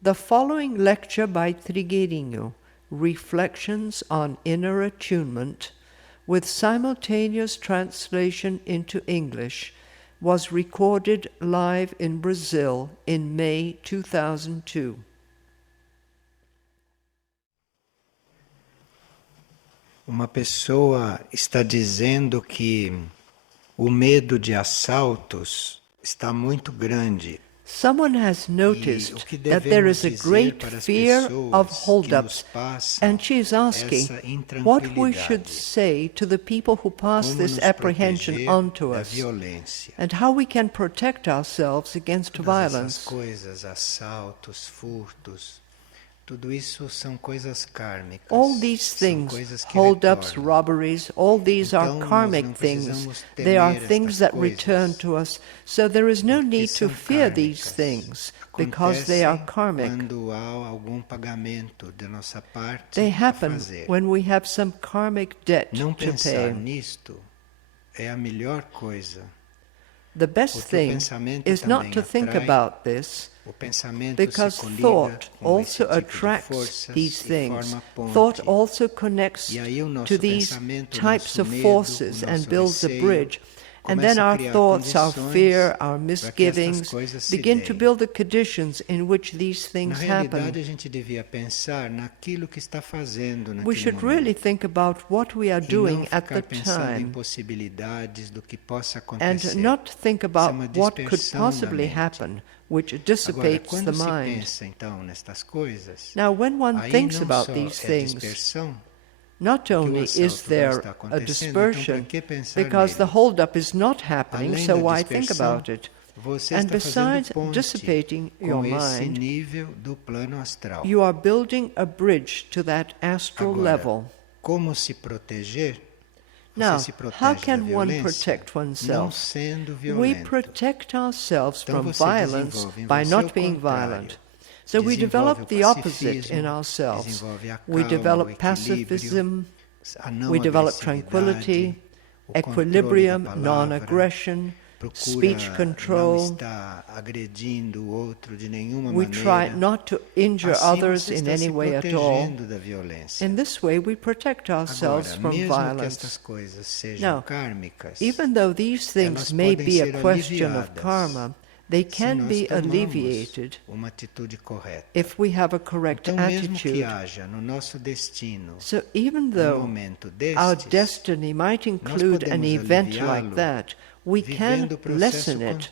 The following lecture by Trigueirinho, Reflections on Inner Attunement, with simultaneous translation into English, was recorded live in Brazil in May 2002. Uma pessoa está dizendo que o medo de assaltos está muito grande. Someone has noticed that there is a great fear of hold-ups, and she is asking what we should say to the people who pass this apprehension on to us, and how we can protect ourselves against violence. All these things, hold-ups, robberies, all these are karmic things. They are things that return to us. So there is no need to fear these things, because they are karmic. They happen when we have some karmic debt to pay. The best thing is not to think about this, because thought also attracts these things. Thought also connects to these types of forces and builds a bridge. And then our thoughts, our fear, our misgivings begin to build the conditions in which these things happen. We should really think about what we are doing at the time and not think about what could possibly happen, which dissipates the mind. Now, when one thinks about these things, not only is there a dispersion, because the hold-up is not happening, so why think about it? And besides dissipating your mind, you are building a bridge to that astral level. Now, how can one protect oneself? We protect ourselves from violence by not being violent. So we develop the opposite in ourselves. We develop pacifism, we develop tranquility, equilibrium, non-aggression, speech control. We try not to injure others in any way at all. In this way, we protect ourselves from violence. Now, even though these things may be a question of karma, they can be alleviated if we have a correct attitude. So even though our destiny might include an event like that, we can lessen it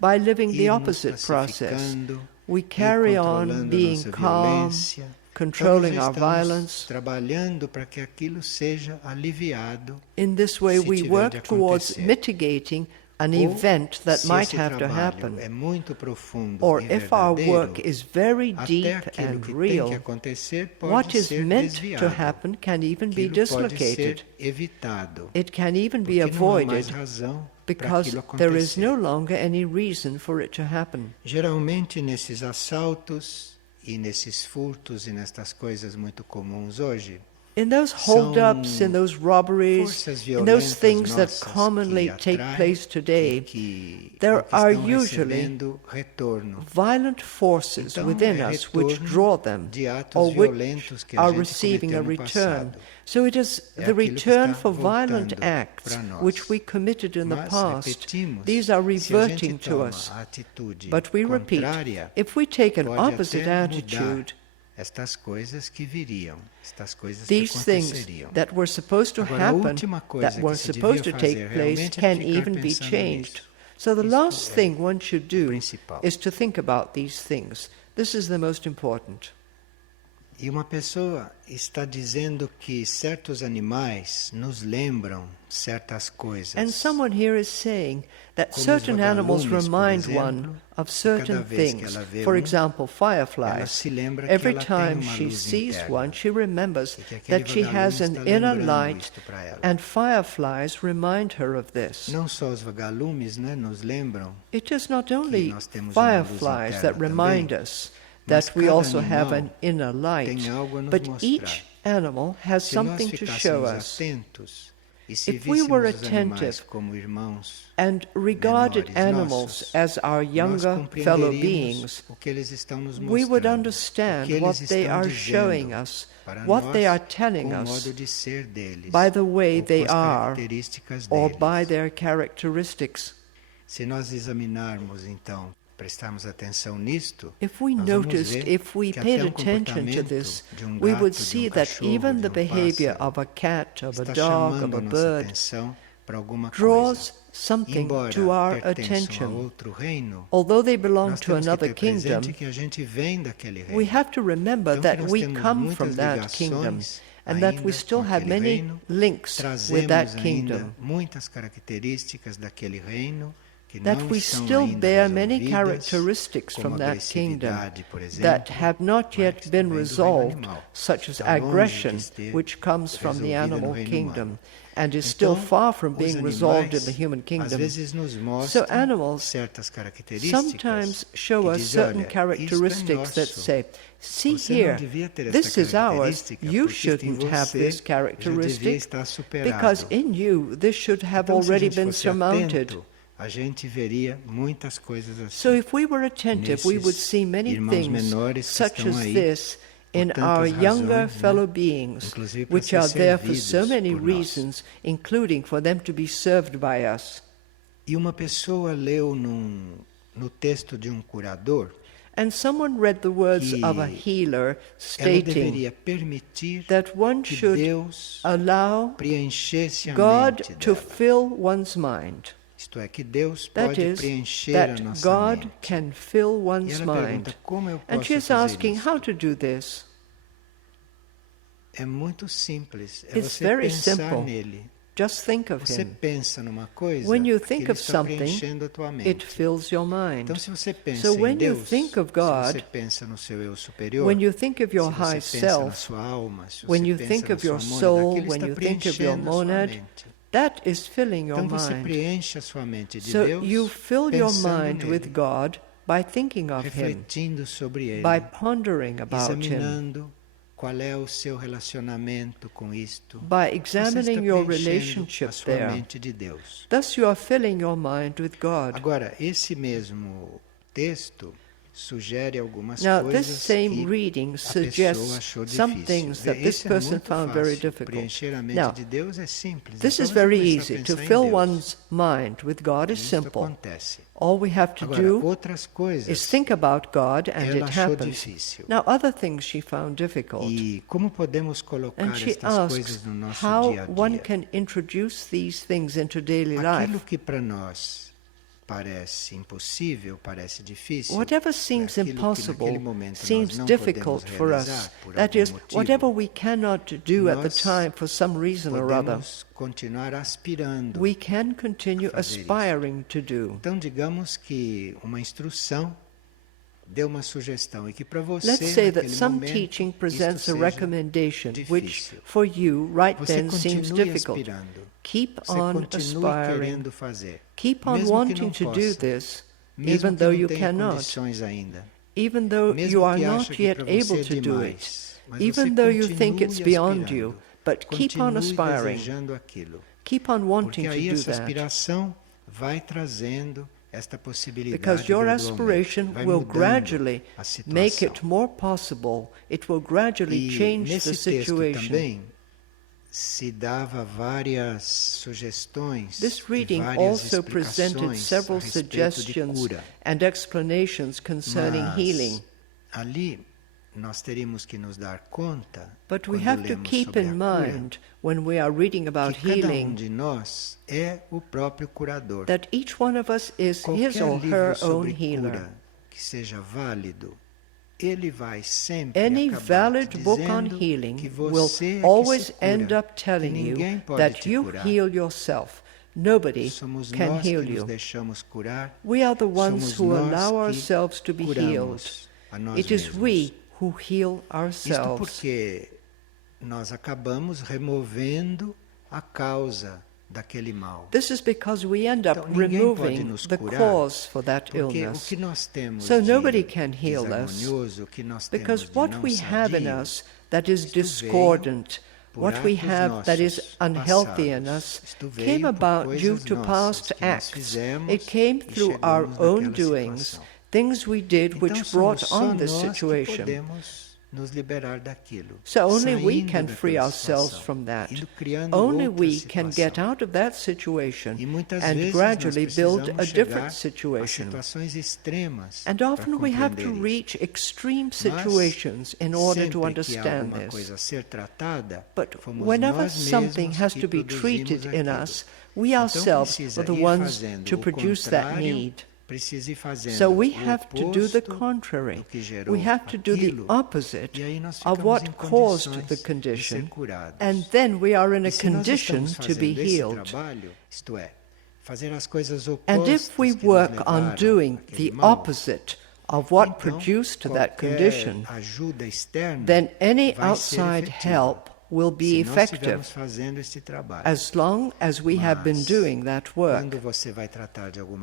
by living the opposite process. We carry on being calm, controlling our violence. In this way, we work towards mitigating an event that might have to happen. Or if our work is very deep and real, what is meant to happen can even be dislocated. It can even be avoided because there is no longer any reason for it to happen. Geralmente nesses assaltos e nesses furtos e nestas coisas muito comuns hoje, in those hold-ups, in those robberies, in those things that commonly take place today, there are usually violent forces within us which draw them, or which are receiving a return. So it is the return for violent acts which we committed in the past. These are reverting to us. But we repeat, if we take an opposite attitude, these things that were supposed to happen, that were supposed to take place, can even be changed. So the last thing one should do is to think about these things. This is the most important. E uma pessoa está dizendo que certos animais nos lembram certas coisas. And someone here is saying that certain animals remind one of certain things. For example, fireflies. Every time she sees one, she remembers that she has an inner light, and fireflies remind her of this. It is not only fireflies that remind us that we also have an inner light, but each animal has something to show us. If we were attentive and regarded animals as our younger fellow beings, we would understand what they are showing us, what they are telling us by the way they are or by their characteristics. If we noticed, if we paid attention to this, we would see that even the behavior of a cat, of a dog, of a bird, draws something to our attention. Although they belong to another kingdom, we have to remember that we come from that kingdom and that we still have many links with that kingdom, that we still bear many characteristics from that kingdom that have not yet been resolved, such as aggression, which comes from the animal kingdom and is still far from being resolved in the human kingdom. So animals sometimes show us certain characteristics that say, see here, this is ours, you shouldn't have this characteristic, because in you this should have already been surmounted. So if we were attentive, we would see many things such as this in our younger fellow beings, which are there for so many reasons, including for them to be served by us. And someone read the words of a healer stating that one should allow God to fill one's mind. That is, that God can fill one's mind. And she is asking how to do this. It's very simple. Just think of Him. When you think of something, it fills your mind. So when you think of God, when you think of your high self, when you think of your soul, when you think of your monad, that is filling your mind. So you fill your mind with God by thinking of Him, by pondering about Him, by examining your relationship there. Thus you are filling your mind with God. Now, this same reading suggests some things that this person found very difficult. Now, this is very easy. To fill one's mind with God is simple. All we have to do is think about God and it happens. Now, other things she found difficult. And she asks how one can introduce these things into daily life. Whatever seems impossible seems difficult for us. That is, whatever we cannot do at the time for some reason or other, we can continue aspiring to do. Let's say that some teaching presents a recommendation which for you right then seems difficult. Keep on aspiring. Keep on wanting to do this, even though you cannot, even though you are not yet able to do it, even though you think it's beyond you, but keep on aspiring. Keep on wanting to do that. Because your aspiration will gradually make it more possible. It will gradually change the situation. This reading also presented several suggestions and explanations concerning healing. But we have to keep in mind, when we are reading about healing, that each one of us is his or her own healer. Any valid book on healing will always end up telling you that you heal yourself. Nobody can heal you. We are the ones who allow ourselves to be healed. It is we who heal ourselves. This is because we end up removing the cause for that illness. So nobody can heal us, because what we have in us that is discordant, what we have that is unhealthy in us came about due to past acts. It came through our own doings, things we did which brought on this situation. So only we can free ourselves from that. Only we can get out of that situation and gradually build a different situation. And often we have to reach extreme situations in order to understand this. But whenever something has to be treated in us, we ourselves are the ones to produce that need. So we have to do the contrary. We have to do the opposite of what caused the condition, and then we are in a condition to be healed. And if we work on doing the opposite of what produced that condition, then any outside help will be effective as long as we have been doing that work.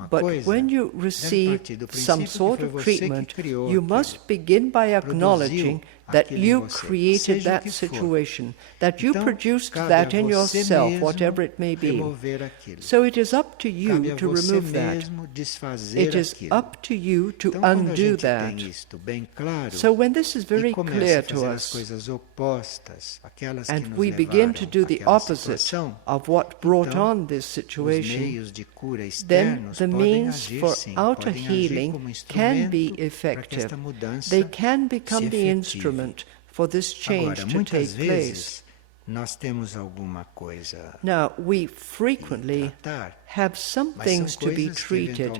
But when you receive some sort of treatment, you must begin by acknowledging that you created that situation, that you produced that in yourself, whatever it may be. So it is up to you to remove that. It is up to you to undo that. So when this is very clear to us, and we begin to do the opposite of what brought on this situation, then the means for outer healing can be effective. They can become the instrument for this change to take place. Now, we frequently have some things to be treated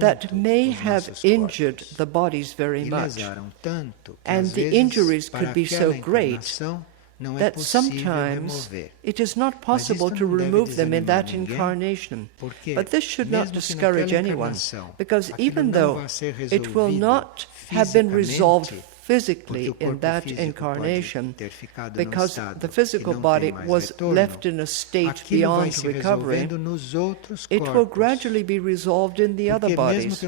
that may have injured the bodies very much, and the injuries could be so great that sometimes it is not possible to remove them in that incarnation. But this should not discourage anyone, because even though it will not have been resolved physically in that incarnation, because the physical body was left in a state beyond recovery, it will gradually be resolved in the other bodies.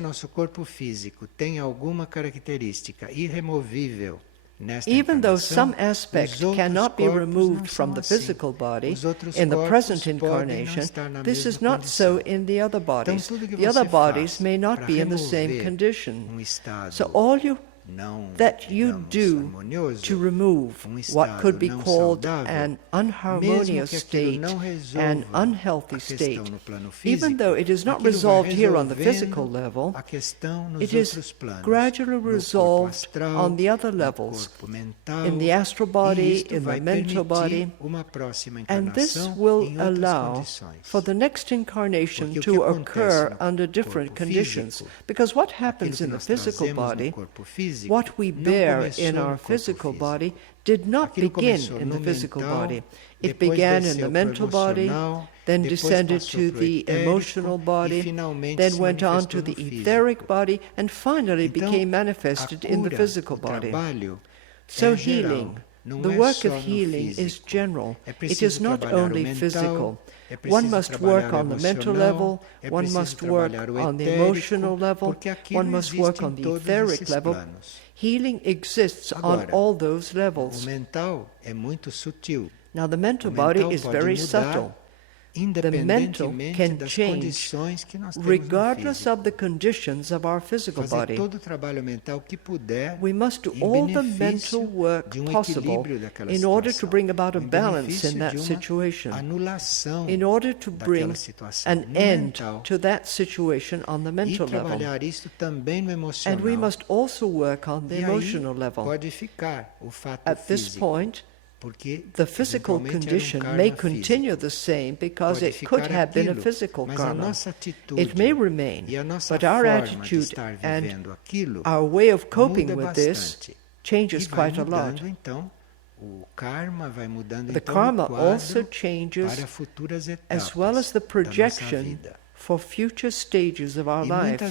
Even though some aspect cannot be removed from the physical body in the present incarnation, this is not so in the other bodies. The other bodies may not be in the same condition. So all that you do to remove what could be called an unharmonious state, an unhealthy state, even though it is not resolved here on the physical level, it is gradually resolved on the other levels, in the astral body, in the mental body, and this will allow for the next incarnation to occur under different conditions. Because what happens in the physical body, what we bear in our physical body, did not begin in the physical body. It began in the mental body, then descended to the emotional body, then went on to the etheric body, and finally became manifested in the physical body. So healing, the work of healing is general. It is not only physical. One must work on the mental level, one must work on the emotional level, one must work on the etheric level. Healing exists on all those levels. Now the mental body is very subtle. The mental can change regardless of the conditions of our physical body. We must do all the mental work possible in order to bring about a balance in that situation, in order to bring an end to that situation on the mental level. And we must also work on the emotional level. At this point, the physical condition may continue the same because it could have been a physical karma. It may remain, but our attitude and our way of coping with this changes quite a lot. The karma also changes as well as the projection for future stages of our life.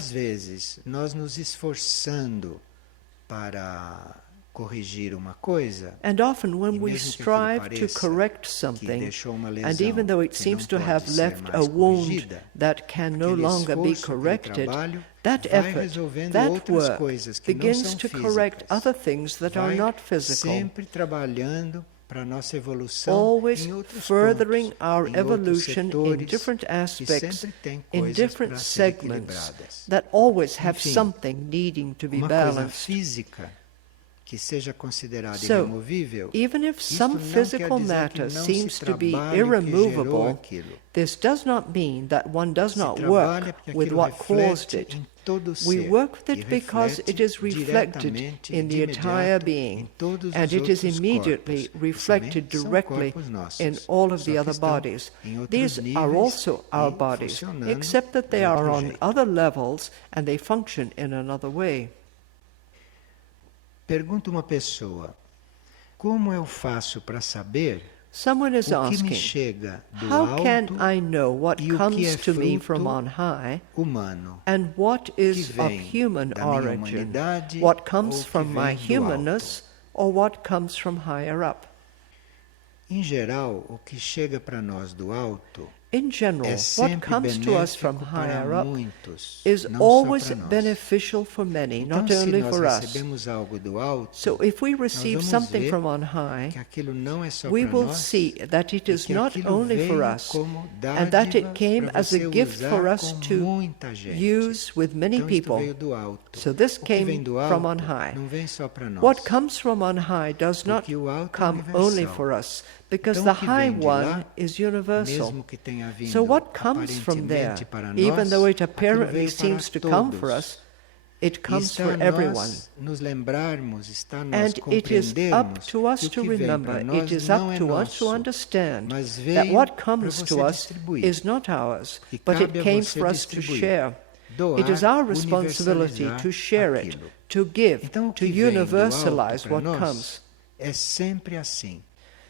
And often when we strive to correct something, and even though it seems to have left a wound that can no longer be corrected, that effort, that work begins to correct other things that are not physical. always furthering our evolution in different aspects, in different segments, that always have something needing to be balanced. So, even if some physical matter seems to be irremovable, this does not mean that one does not work with what caused it. We work with it because it is reflected in the entire being, and it is immediately reflected directly in all of the other bodies. These are also our bodies, except that they are on other levels and they function in another way. Pergunta uma pessoa, como eu faço para saber Someone is o que me asking, chega do how alto can I know what e o que comes é to me fruto from on high humano, and what que is of vem human da minha origin, humanidade what ou comes que from my vem do humanness or what comes from higher up? Em geral, o que chega para nós do alto In general, é what sempre comes to us from benéfico higher para up muitos, is não always só para nós. beneficial for many, Então, not se only nós for us. recebemos algo do alto, So if we nós receive vamos something ver from on high, que aquilo não é só we para will nós, see that it e is que not aquilo only for veio us, como and that it dádiva came para as a você gift usar for us com to muita gente. use with many Então, isto people. veio do alto. So this O que vem came do from on alto high. não vem só para nós. What comes from on high does not Porque o alto é come universal. only for us, because Então, the o que high vem de one lá, is universal. mesmo que tenha vindo So what comes from there, aparentemente para nós, even though it aquilo apparently veio seems to para come todos. for us, it E comes está for a everyone. nós nos lembrarmos, está a nós And it is up compreendermos to us que o to que vem remember, para it nós is não up é to us to nosso, understand mas that veio what para comes to você us distribuir. is not ours, E but it cabe a came você for us to distribuir. share. Doar, It is our responsibility universalizar to share it, aquilo. to give, Então, o to que vem do alto universalize para what nós comes. é sempre assim.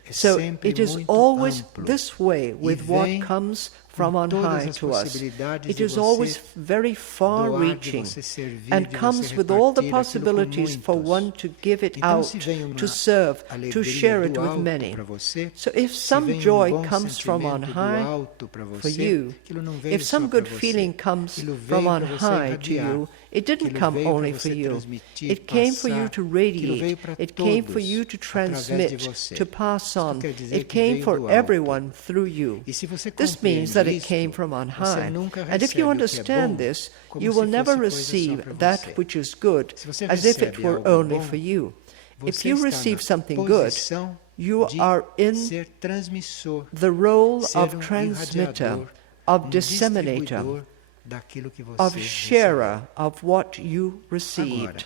É So sempre it is muito always amplo. this way with E what vem comes from com on todas high as to us. possibilidades It de is você always very doar, de far-reaching você servir, and de comes você with all the repartir aquilo com possibilities for muitos. one to give it Então, out, se vem uma to serve, to alegria share it do with alto many. para você, So if se some vem joy bom comes from on sentimento do high alto para for você, you, aquilo não veio if só some para good você. feeling comes Aquilo from veio on para você high to irradiar. you, it didn't Aquilo come veio only para for você you. transmitir, It came for you passar. to Aquilo radiate. veio para It came for todos, you to através de transmit, você. to pass Isto on. quer dizer It que came veio for do alto. everyone through you. E se você This means that it compreende came isto, from on você high. nunca And if recebe you o que é understand bom this, como you se will never fosse coisa só receive para that você. which is good Se você as if it recebe were algo only bom, for you. If você you está receive na something good, posição you de are in ser transmissor, the role ser of transmitter, transmitter, of disseminator, distribuidor daquilo que você of recebeu. sharer of what you Agora, received.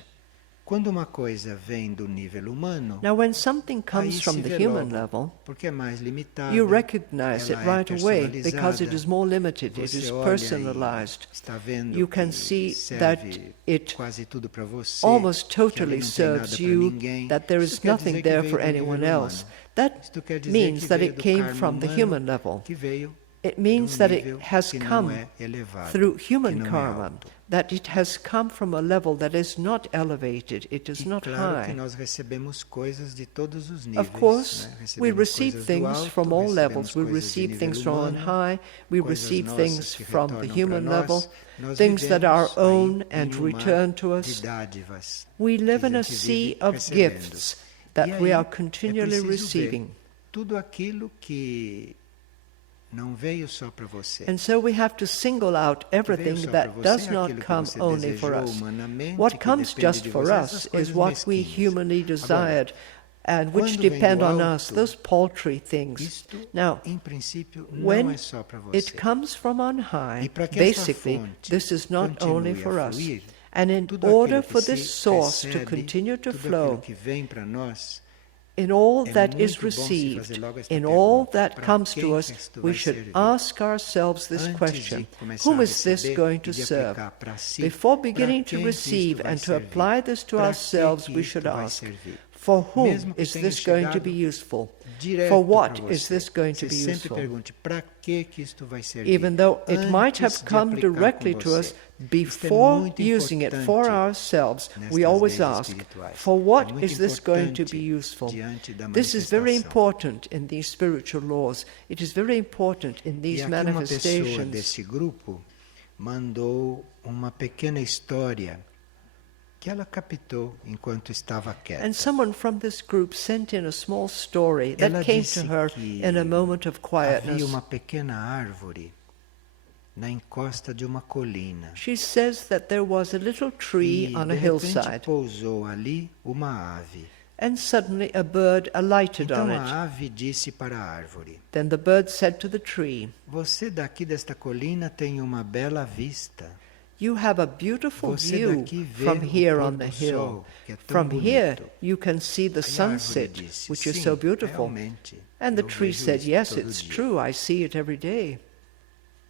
quando uma coisa vem do nível humano, Now, when something aí comes se from the vê human logo, level, porque é mais limitada, you recognize it ela é right away because it personalizada. is more limited, it Você is olha personalized. e está vendo You can que see serve that it quase tudo para você, almost que ali totally não tem serves nada para you, ninguém. that there Isso is quer nothing dizer que there veio for do anyone nível else. humano. That Isto quer dizer means que that veio it do came karma from the humano, human level. que veio It means de that nível it has que não come é elevado, through que human não é karma, alto. that it has come from a level that is not elevated, it is E not claro que high. nós recebemos coisas de todos os níveis. Of course, Né? we Recebemos receive coisas do things alto, from all recebemos levels. We coisas de receive nível things from on humano, high. We coisas receive nossas things que from the retornam human para level, nós. Nós things that are vivemos aí own and em um mar return to de us. dádivas We live que in a gente sea vive of recebendo. gifts E that aí we are é continually preciso receiving. ver tudo aquilo que não veio só para você. And so we have to single out everything that does not come only for us. What comes just for us is what we humanly desired and which depend on us, those paltry things. Now, when it comes from on high, basically, this is not only for us. And in order for this source to continue to flow, in all that is received, in all that comes to us, we should ask ourselves this question: whom is this going to serve? Before beginning to receive and to apply this to ourselves, we should ask, for whom is this going to be useful? For what is this going to be useful? Even though it might have come directly to us, before using it for ourselves, we always ask, for what is this going to be useful? This is very important in these spiritual laws. It is very important in these manifestations. Desse grupo mandou uma pequena história que ela captou enquanto estava quieta. And someone from this group sent in a small story that Ela came disse to her que in a moment of havia quietness. uma pequena árvore na encosta de uma colina. She says that there was a little tree E on a de repente hillside, pousou ali uma ave. and suddenly a bird alighted on Então it. a ave disse para a árvore: Then the bird said to the tree, "Você daqui desta colina tem uma bela vista. "You have a beautiful Você view daqui vê from o here pôr on the do hill. sol, que é tão From here bonito." you can see the Aí a árvore sunset, disse: which is "Sim, so beautiful." realmente, And the eu tree vejo said, isso "Yes, todo it's dia." true, I see it every day."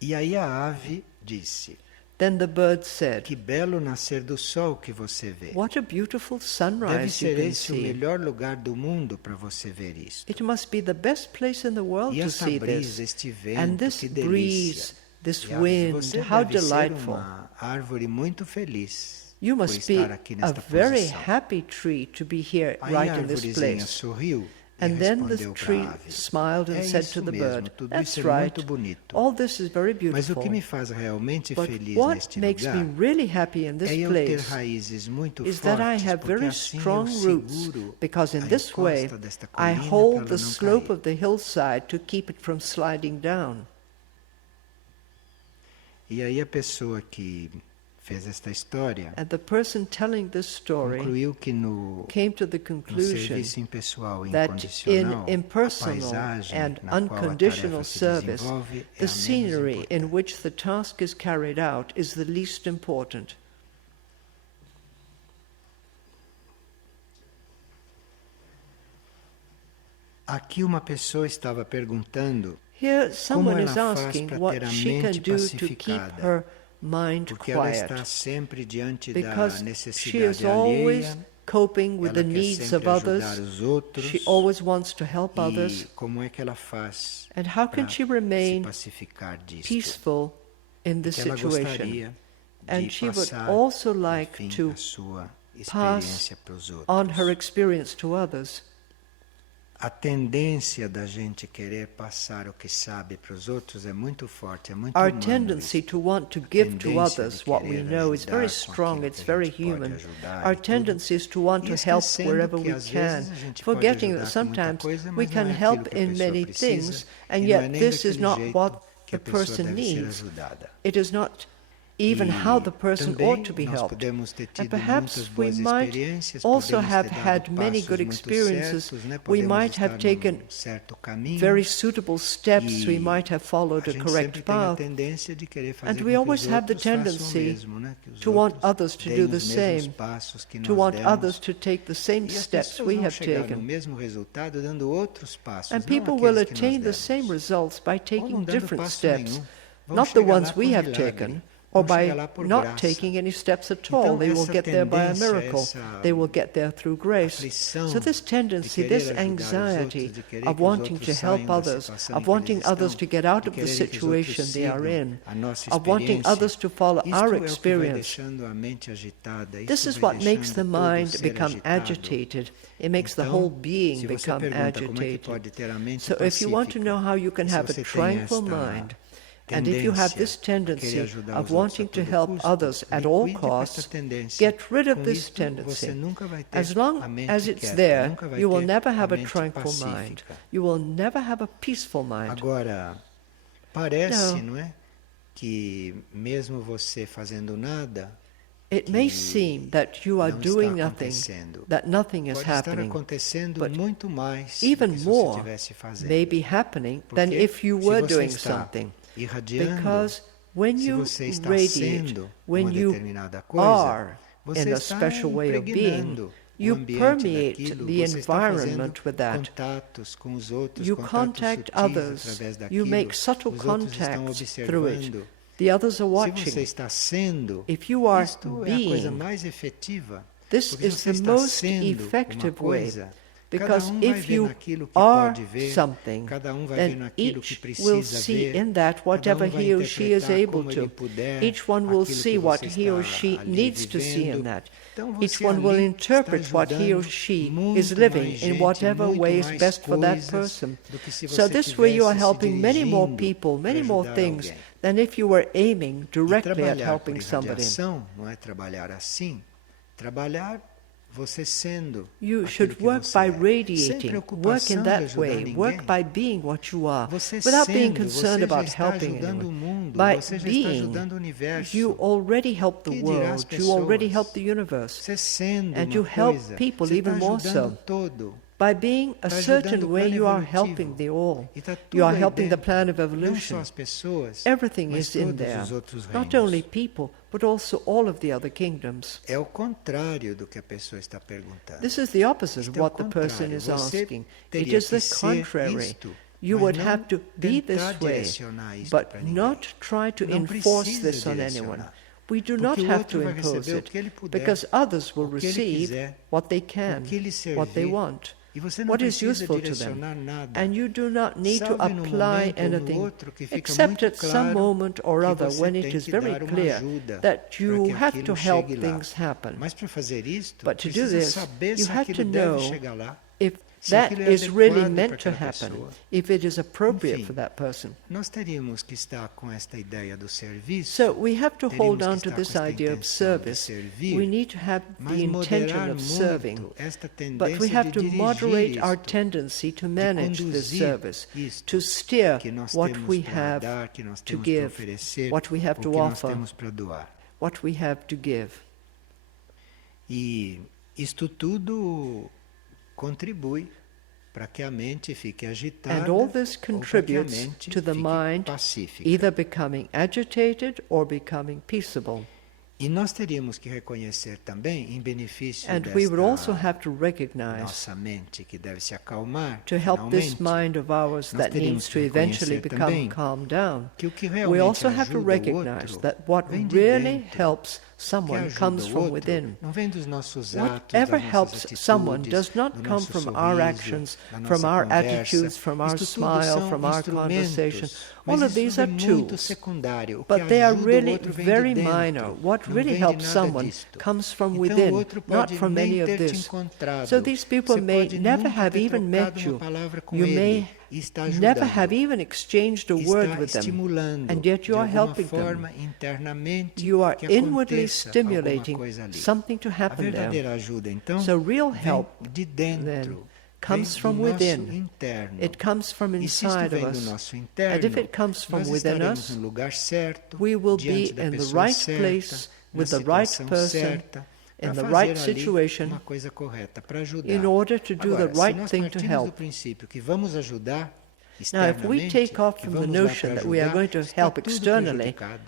E aí a ave disse: Then the bird said, "Que belo nascer do sol que você vê. "What a beautiful Deve sunrise you ser can esse o see. melhor lugar do mundo para você ver isto. It must be the best place in the world E to essa see brisa, this. este And vento, this que breeze, delícia. this E ela disse: wind, você how deve ser delightful. uma árvore muito feliz You por must be estar aqui a nesta very posição." happy tree to be here Aí a right in this arvorezinha place. sorriu e And then the respondeu para tree a ave: smiled and "É said isso to the mesmo, bird, tudo "That's isso é right, muito bonito. all this is very Mas o beautiful. que me faz realmente But feliz what neste makes me lugar really happy in this é eu ter place raízes muito is that I fortes, have porque very assim eu strong roots, seguro because in a this way encosta desta I colina para hold ela the não slope cair." of the hillside to keep it from sliding down." E aí a pessoa que fez esta história And the person telling this story concluiu que no came to the no conclusion serviço impessoal e that in incondicional, a impersonal paisagem and na qual a unconditional tarefa se service, desenvolve é a the menos scenery in importante. which the task is carried out is the least important. Aqui uma pessoa estava perguntando Here, someone ela is faz asking para what ter a she can mente do to keep pacificada, her mind porque ela está quiet, sempre diante da because she is necessidade always alheia, coping with ela the quer needs of sempre ajudar others. os outros. She always wants to help others. E como é que ela faz And how can para she se remain pacificar disto? peaceful in this Que ela situation? gostaria de And she would passar, also like enfim, to a sua pass experiência para os outros. on her experience to others. A tendência da gente querer passar o que sabe para os outros é muito forte, é muito Our humano tendency isso. to want to give to Tendência others de what we querer know is very ajudar com strong, aquilo it's que a very gente pode human. ajudar Our e tudo. tendency is to want E to help esquecendo wherever que we às can, vezes a gente pode forgetting that ajudar com muita sometimes coisa, we mas can não é help aquilo que a in pessoa many precisa, things, and e não é yet nem this is daquele not jeito what que a the pessoa person deve ser needs. ajudada. It is not even E how the person também ought to be nós helped. podemos ter And tido perhaps muitas we boas might experiências, also podemos have ter dado had many passos good muito experiences. certos, né? We Podemos might have estar taken num certo caminho. very suitable steps. We might have followed A a gente correct sempre tem a path. tendência de querer fazer And com we que always os have the outros façam o tendency mesmo, né? Que os to want outros others to deem do the os mesmos same, passos que to nós want demos. others to take the same E as steps pessoas we vão have chegar no taken. mesmo resultado dando outros passos, And não people will aqueles que nós attain the demos. same results by Ou taking não dando different passo steps, nenhum. Vão not the chegar ones lá we por have milagre. taken, or Vão chegar by lá por not graça. taking any steps at all. Então, They will essa get there by a tendência, miracle. essa They will get there through grace. aflição So this de tendency, querer this ajudar os anxiety outros, de querer of que os wanting to outros help saiam da others, situação of em que wanting eles others estão, to get out de of the quererem que os outros situation they are sigam in, a nossa of wanting experiência, others to follow isto our é o que vai experience. deixando a mente agitada, This isso is vai what makes the deixando todo o mind ser become agitado. agitated. It makes the Então, whole being se você become pergunta como é que agitated. pode ter a mente So if you want to know how you can e se have a você tem tranquil esta mind, and if you have this tendência a querer tendency ajudar of os outros a wanting to todo help custo, others at all cuide com esta costs, tendência. get rid of Com this isto, tendency. você nunca vai ter As long a mente as it's quieta, there, nunca vai you will ter never have a mente tranquil mind. pacífica. You will never have a peaceful mind. Agora, parece, No. não é, que mesmo você fazendo nada, It may seem that you are não doing está nothing, acontecendo. that nothing is Pode estar happening, acontecendo but muito mais do even que se você more estivesse fazendo. may be happening than Porque if you se were você doing está something. irradiando, Because when se you você está radiate, sendo when uma you determinada coisa, are você in a está special way of being, impregnando o you ambiente permeate daquilo, the você está fazendo environment with that. contatos com os outros, You contatos contact sutis others. através daquilo, You make subtle os outros estão contacts through it. observando. The others are Se você watching. está sendo, If you are isto é a coisa being, mais efetiva. this Porque is você the está most sendo effective uma way. coisa, Because cada vai if ver you naquilo que are pode ver, something, cada vai ver then naquilo que each precisa will see ver, in that cada whatever vai he or she is interpretar able como ele to. puder Each one will aquilo see que what você he or está she ali needs to see in vivendo. that. Então Each você one will ali interpret está what he or ajudando she is muito living mais in gente, whatever muito way is mais best for that coisas person. do que se So você this way you are tivesse se helping many more dirigindo people, many para more ajudar things alguém. than if you were aiming E directly at trabalhar por helping somebody. irradiação não é trabalhar assim. trabalhar você sendo You aquilo should que work você by é. Sem radiating, preocupação work in de that ajudar way, ninguém. work by being what you are, Você without being sendo, concerned você já about está helping ajudando o anyone. mundo, By você já está being, ajudando o universo. you already help the Que dirá as world, you already pessoas? help the universe, Você sendo and you uma help coisa, people você está even more ajudando so. todo. By being a Está certain ajudando o way, plano you are evolutivo. helping the all. E está You tudo are aí helping the dentro. plan of Não só evolution. as pessoas, Everything mas is in todos there. os outros Not reinos. only people, but also all of the other kingdoms. É o contrário do que a pessoa está perguntando. This is the opposite of Isto é o what the person contrário. is Você asking. It teria is the que ser contrary. isto, You mas would não have to be tentar this way, direcionar isto but para ninguém. not try to Não enforce precisa this on anyone. direcionar. We do Porque not o have outro to vai impose receber o it, que ele puder, because others will o que ele receive quiser, what they can, o que lhe what they servir. want, E você não what is precisa useful to them. direcionar nada. And you do not need to Salve no apply momento ou no anything, outro que fica except muito at some claro moment or que other você when it tem is que very dar uma clear ajuda that para you que have to aquilo help chegue lá. things happen. Mas para fazer isto, But to do precisa this, saber you se have to aquilo deve know chegar lá. if Se that aquilo é is really adequado meant para to aquela happen, pessoa. if it is appropriate Enfim, for that person. Nós teríamos que estar com esta ideia do serviço. So we have to hold teríamos on que to estar this com esta idea of intenção de service. servir, We need to have mas the intention moderar of serving. muito esta But we tendência have de to dirigir moderate our isto, tendency to de manage this conduzir service, isto to steer que nós what temos we para have dar, que nós to temos para give, oferecer, what we have o to que nós offer, temos para doar. what we have to give. E isto tudo contribui para que a mente fique agitada And all this ou para que a contributes mente to the fique mind pacífica. either becoming agitated or becoming peaceable. E nós teríamos que reconhecer também, em benefício And we would also desta have to recognize, nossa mente que deve se acalmar, to help this finalmente, mind of ours nós that teríamos needs que to eventually reconhecer become também calmed down, que o que we realmente also have to ajuda o recognize outro that what vem de really dentro. helps O que someone ajuda comes o from outro within. não vem dos nossos atos, Whatever das nossas helps atitudes, someone does not do come nosso from sorriso, our actions, da from nossa our conversa. attitudes, from our Isto tudo smile, são from our conversation. instrumentos, All mas of these isso are é muito tools, secundário. O que but they are ajuda o really outro vem very de dentro, minor. What não really vem de helps nada someone disto. comes from Então, within, o outro not pode from nem any of ter te this. encontrado. So these people Você may pode never nunca have ter even met trocado you. uma palavra com You ele may e está never ajudando. have even exchanged a Está word with them, estimulando and yet you de are alguma helping forma them. internamente You are que inwardly aconteça alguma stimulating coisa ali. something to A happen there. verdadeira ajuda, então, So real vem help de dentro, then comes vem from do nosso within. interno. It comes from E se isto inside vem of do us. nosso And interno, if it comes from nós within estaremos us, no lugar certo, we will be diante da in the pessoa right certa, place, na with the right situação person, certa, in para the fazer right ali situation, uma coisa correta, para ajudar. in order to do Agora, the se right nós thing to partimos do help. princípio que vamos ajudar Now, if we externamente, take off que from the vamos lá notion para that we are ajudar, going to está help tudo externally, prejudicado.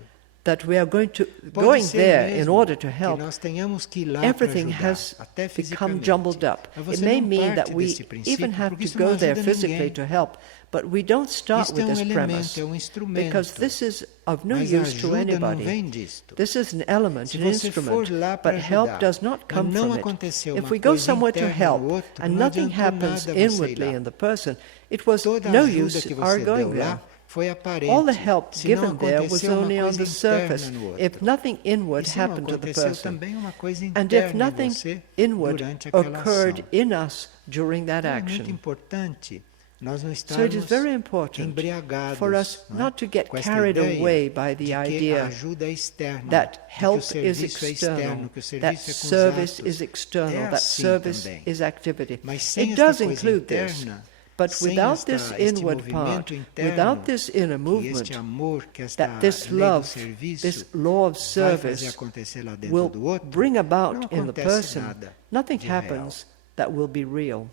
that we are going Pode ser there in mesmo order to que help, nós tenhamos que ir lá para everything ajudar, has até become fisicamente. jumbled up. Mas It você may não mean that parte we desse princípio, even have porque to isso não go there ajuda physically ninguém. to help, but we don't start Isto with é um this elemento, premise, é um instrumento. because this is of no Mas a use to ajuda não anybody. vem disto. This is an element, Se an você for instrument, lá para but help ajudar, does not come mas não from it. aconteceu If uma we go coisa somewhere to interna no help outro, and não nothing adiantou happens nada você ir inwardly lá. in the person, it was Toda a no ajuda use que our você going deu there. lá foi aparente. All the help Se não given there was aconteceu uma only on coisa the interna surface, no outro. if nothing inward E se não happened to the aconteceu person, também uma coisa and interna if em nothing você inward durante aquela occurred ação. in us during that Então, é muito action. importante nós não So it is estarmos very important embriagados, for us não é? not to get com esta carried ideia away by de the que a idea ajuda é externa, that de que o help is serviço é externo, external, que o serviço that é com os service atos. is external, É that assim service também. is activity. Mas sem It esta does coisa include this, interna, but sem without this este inward part, movimento interno, without this inner que movement, este amor, que esta that this lei do love, serviço this law of vai fazer service acontecer lá dentro will do outro, bring não about in the acontece person, nada nothing de real. happens that will be real.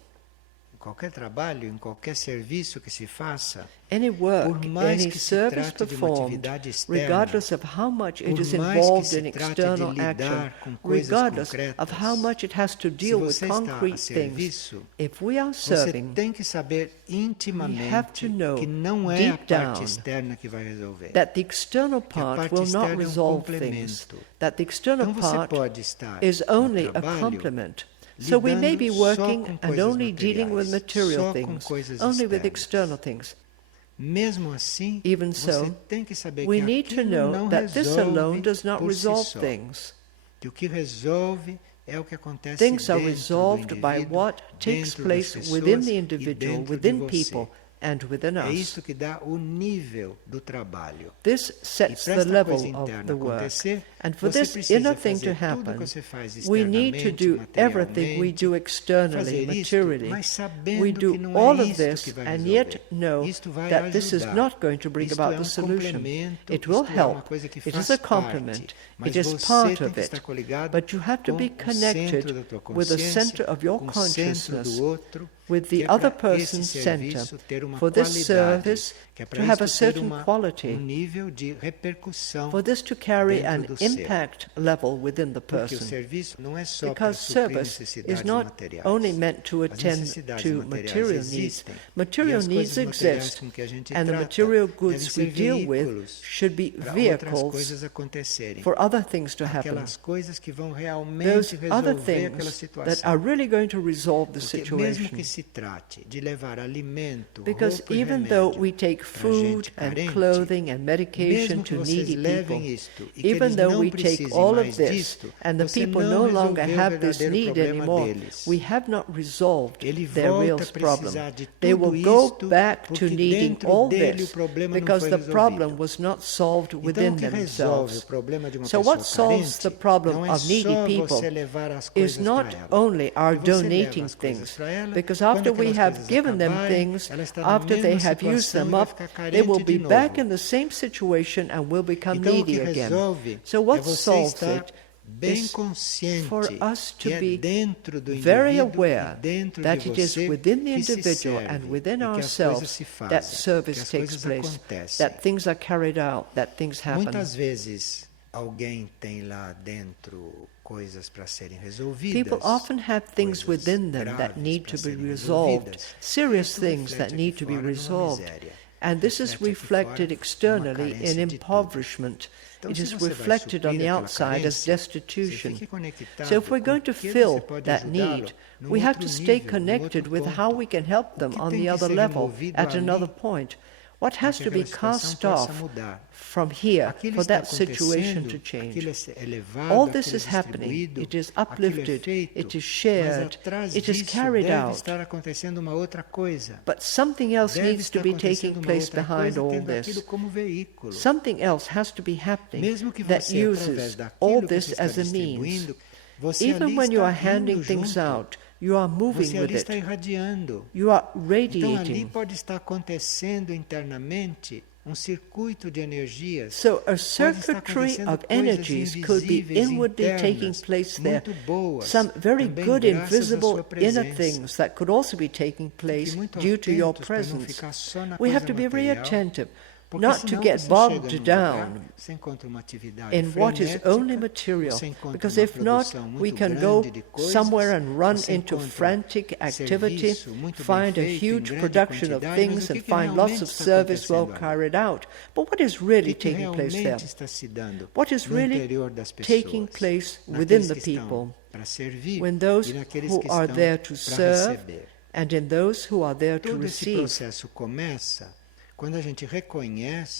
Em qualquer trabalho, em qualquer serviço que se faça, Any work, por mais any que se service trate de uma performed, atividade externa, regardless of how much it por is mais que involved se in trate de external lidar action, com coisas regardless concretas, of how much it has to se deal with você está a concrete things, serviço, if we are você serving, tem que saber we have intimamente to know que não é a deep parte down externa que vai resolver. that the external Que a part parte will not externa é resolve complemento. things, that the external Então você part pode estar is no only a trabalho complement. So we may be lidando só working com and coisas only dealing with materiais, material só com things, coisas only with externas. external things. Mesmo assim, Even você so, tem que saber we que need to aquilo know não that this resolve alone does not por si resolve só. things. Que o que resolve é o que acontece Things are dentro resolved do by indivíduo, what takes dentro place das within pessoas the e individual, dentro within de você. people, and within É us. isso que dá o nível do trabalho. This E sets para the esta level coisa of interna the work. acontecer, And for this inner thing to happen, we need to do everything we do externally, materially. We do all of this and yet know that this is not going to bring about the solution. It will help. It is a complement. It is part of it. But you have to be connected with the center of your consciousness, with the other person's center, for this service to have a certain quality, for this to carry an impact level within the person. Because service is not only meant to attend to material needs. Material needs exist, and the material goods we deal with should be vehicles for other things to happen. Those other things that are really going to resolve the situation. Because even though we take food and clothing and medication to needy people, even though we take all of this and the people no longer have this need anymore, we have not resolved their real problem. They will go back to needing all this because the problem was not solved within themselves. So what solves the problem of needy people is not only our donating things, because after we have given them things, after they have used them up, they will be back in the same situation and will become needy again. So what solves it is for us to be very aware that it is within the individual and within ourselves that service takes place, that things are carried out, that things happen. People often have things within them that need to be resolved, serious things that need to be resolved. And this is reflected externally in impoverishment. It is reflected on the outside as destitution. So if we're going to fill that need, we have to stay connected with how we can help them on the other level, at another point. What has to be cast off from here for that situation to change? All this is happening. It is uplifted. It is shared. It is carried out. But something else needs to be taking place behind all this. Something else has to be happening that uses all this as a means. Even when you are handing things out, you are moving with it. You are radiating. So a circuitry of energies could be inwardly taking place there. Some very good invisible inner things that could also be taking place due to your presence. We have to be very attentive, not to get bogged down in what is only material, because if not, we can go somewhere and run into frantic activity, find a huge production of things and find lots of service well carried out. But what is really taking place there? What is really taking place within the people, when those who are there to serve and in those who are there to receive?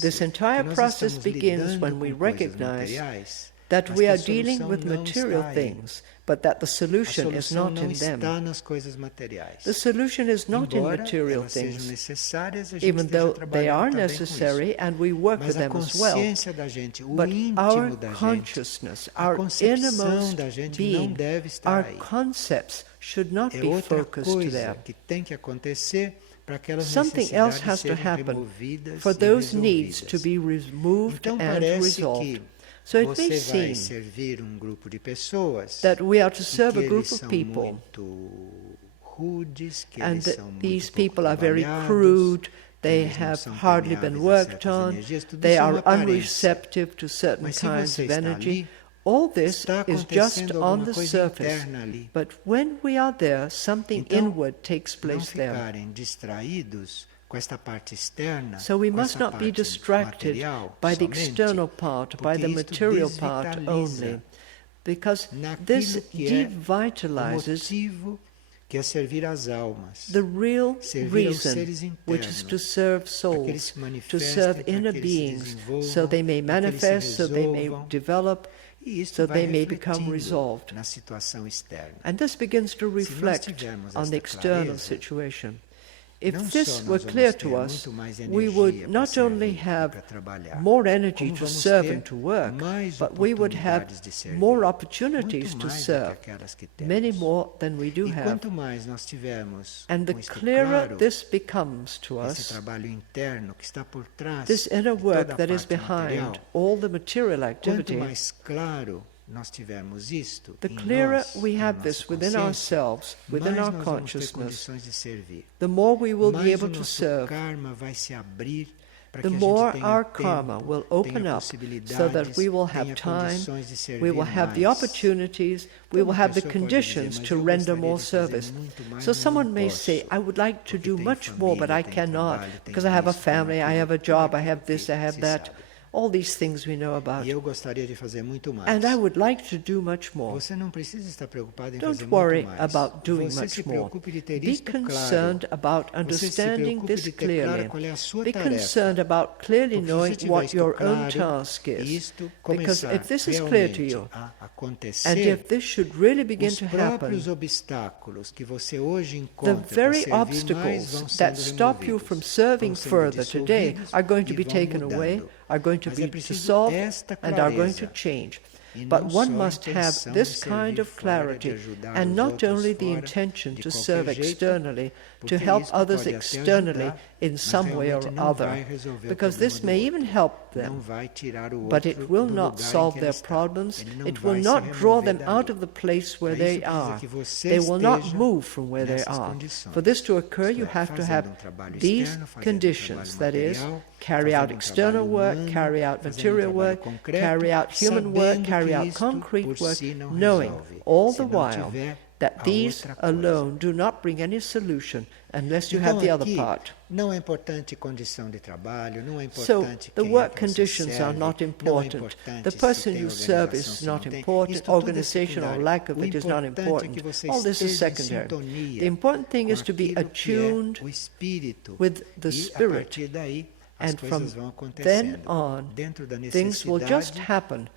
This entire process begins when we recognize that we are dealing with material things, but that the solution is not in them. The solution is not in material things, even though they are necessary and we work with them as well. But our consciousness, our innermost being, our concepts should not be focused there. Something else has to happen for those needs to be removed and resolved. So it may seem that we are to serve a group of people, and that these people are very crude, they have hardly been worked on, they are unreceptive to certain kinds of energy. All this is just on the surface, but when we are there, something inward takes place there. So we must not be distracted by the external part, by the material part only, because this devitalizes the real reason, which is to serve souls, to serve inner beings, so they may manifest, so they may develop, so they may become resolved. And this begins to reflect on the external situation. If this were clear to us, we would not only have more energy to serve and to work, but we would have more opportunities to serve, many more than we do have. And the clearer this becomes to us, this inner work that is behind all the material activity, the clearer we have this within ourselves, within our consciousness, the more we will be able to serve, the more our karma will open up so that we will have time, we will have the opportunities, we will have the conditions to render more service. So someone may say, I would like to do much more, but I cannot, because I have a family, I have a job, I have this, I have that. All these things we know about. And I would like to do much more. Don't worry about doing much more. Be concerned about understanding this clearly. Be concerned about clearly knowing what your own task is. Because if this is clear to you, and if this should really begin to happen, the very obstacles that stop you from serving further today are going to be taken away, are going to be dissolved, and are going to change. But one must have this kind of clarity, and not only the intention to serve externally, to help others externally in some way or other, because this may even help them, but it will not solve their problems, it will not draw them out of the place where they are. They will not move from where they are. For this to occur, you have to have these conditions, that is, carry out external work, carry out material work, carry out human work, carry out concrete work, knowing all the while that these alone do not bring any solution unless you have the other part. So the work conditions are not important. The person you serve is not important. Organization or lack of it is not important. All this is secondary. The important thing is to be attuned with the Spirit. And from then on, things will just happen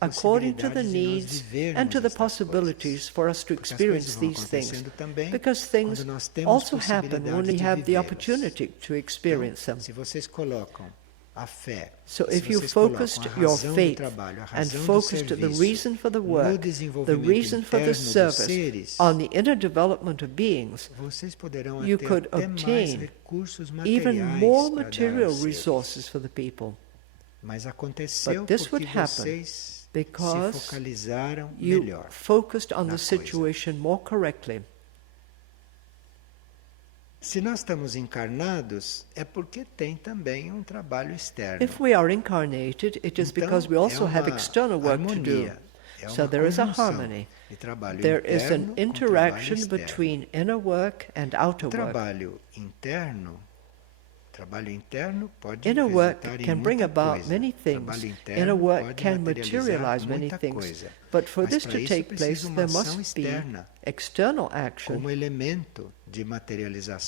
according to the needs and to the possibilities for us to experience these things. Because things also happen when we have the opportunity to experience them. So if you focused your faith and focused the reason for the work, the reason for the service on the inner development of beings, you could obtain even more material resources for the people. But this would happen because you focused on the situation more correctly. Se nós estamos encarnados, é porque tem também trabalho externo. If we are incarnated, it is because we also have external work to do. So there is a harmony. There is an interaction between inner work and outer work. Inner work can bring about many things. Inner work can materialize many things. But for this to take place, there must be external action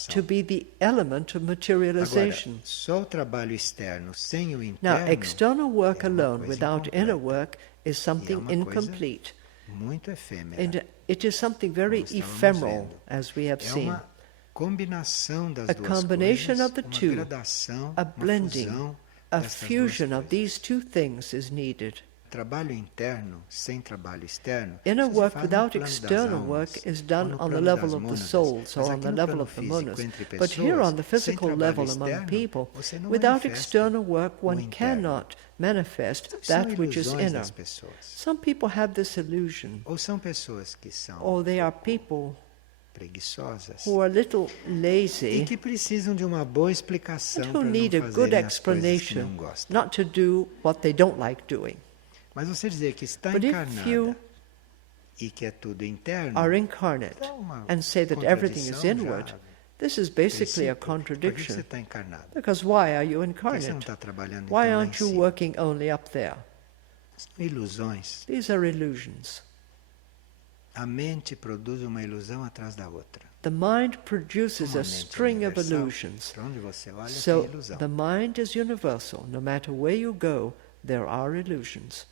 to be the element of materialization. Now, external work alone without inner work is something incomplete. And it is something very ephemeral, as we have seen. A combination of the two, a blending, a fusion of these two things is needed. Inner work without external work is done on the level of the souls or on the level of the monas. But here on the physical level among people, without external work one cannot manifest that which is inner. Some people have this illusion, or they are people who are a little lazy and who need a good explanation not to do what they don't like doing. But if you are incarnate and say that everything is inward, this is basically a contradiction. Because why are you incarnate? Why aren't you working only up there? These are illusions. The mind produces a string of illusions. So the mind is universal. No matter where you go, there are illusions.